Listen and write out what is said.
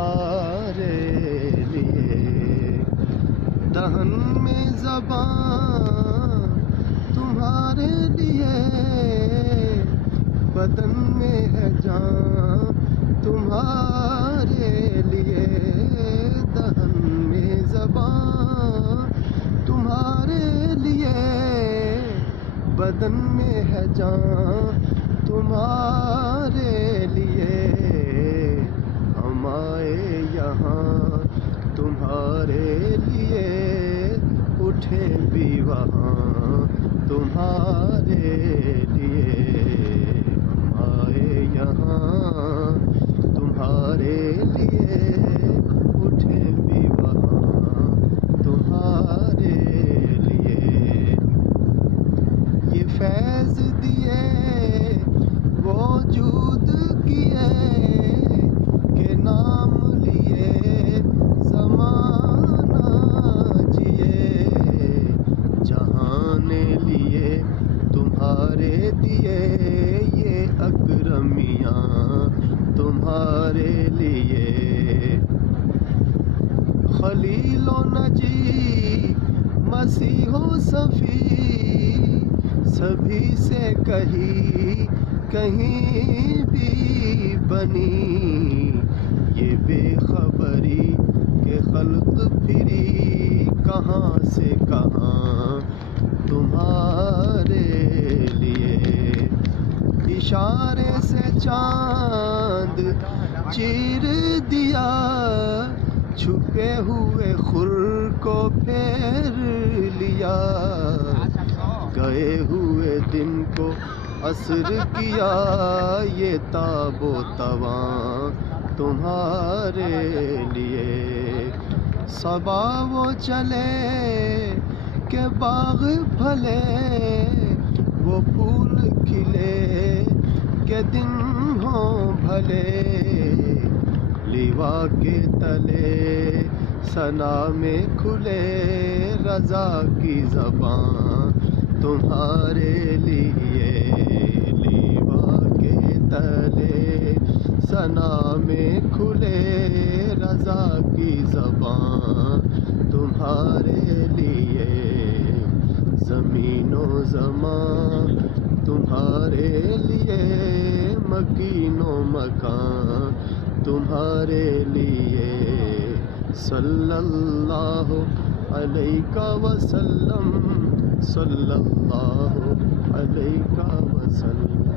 تمہارے لیے، دہن میں زبان تمہارے لیے، بدن میں ہے جان تمہارے لیے، دہن میں زبان تمہارے لیے، بدن میں ہے جان تمہارے لیے، ہم آئے یہاں تمہارے لیے، اٹھے بھی وہاں تمہارے لیے، ہم آئے یہاں تمہارے لیے، اٹھے بھی وہاں تمہارے لیے، یہ فیض دیے وجود کیے کہ نام لیے زمانہ جیے، جہان لیے تمہارے دیے، یہ اکرمیاں تمہارے لیے، خلیل و نجی مسیح و صفی سبھی سے کہیں بھی بنی، یہ بے خبری کہ خلق پھری کہاں سے کہاں تمہارے لیے، اشارے سے چاند چیر دیا، چھپے ہوئے خور کو پھیر لیا، گئے ہوئے دن کو عصر کیا، یہ تاب و تواں تمہارے لیے، صبا وہ چلے کہ باغ پھلے، وہ پھول کھلے کہ دن ہوں بھلے، لیوا کے تلے ثنا میں کھلے، رضا کی زبان تمہارے لیے، لیوا کے تلے ثنا میں کھلے، رضا کی زبان تمہارے لیے، زمین و زمان تمہارے لیے، مکین و مکان تمہارے لیے، صلی اللہ علیہ وسلم، صلی اللہ علیہ وسلم۔